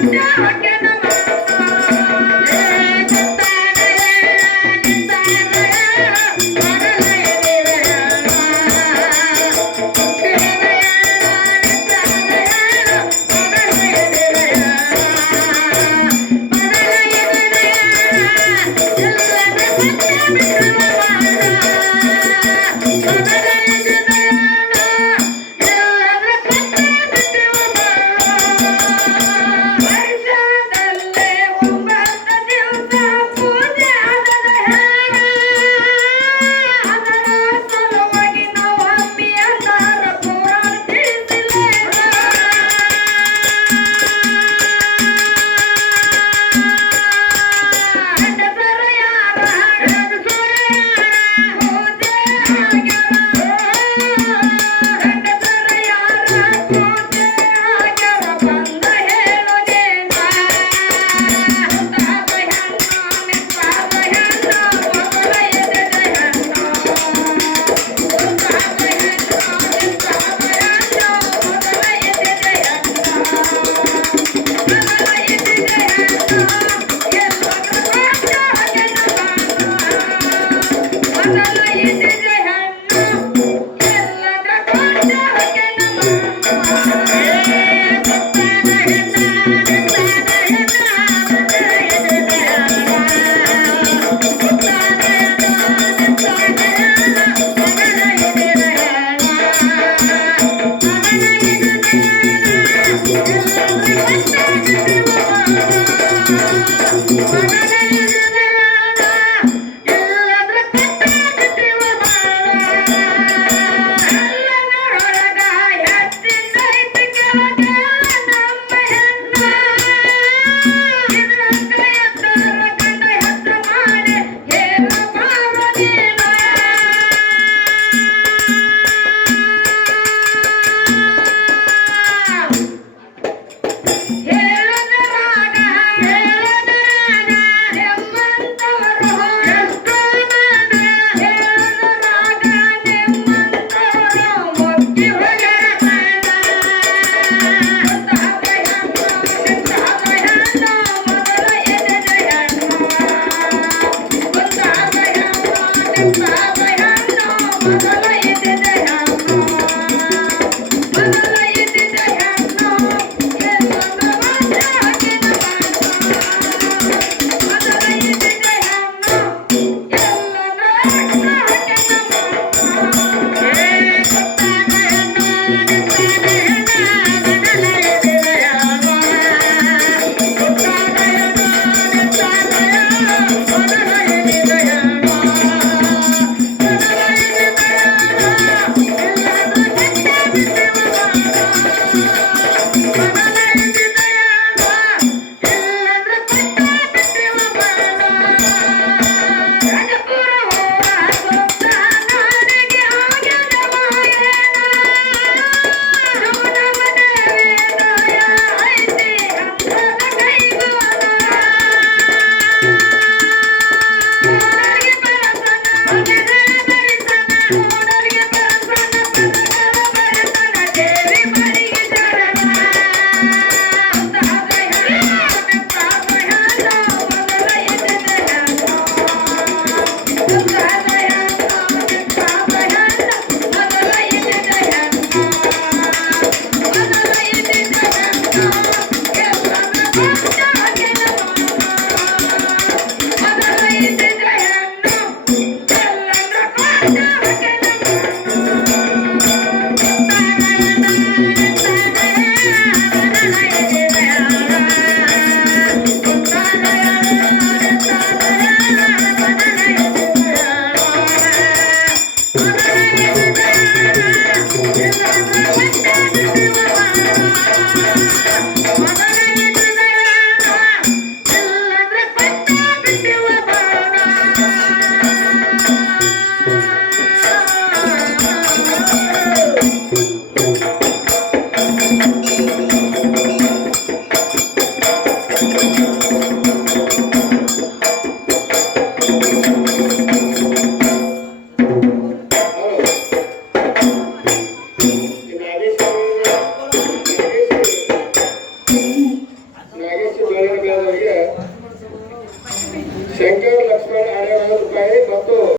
Yeah, Amém.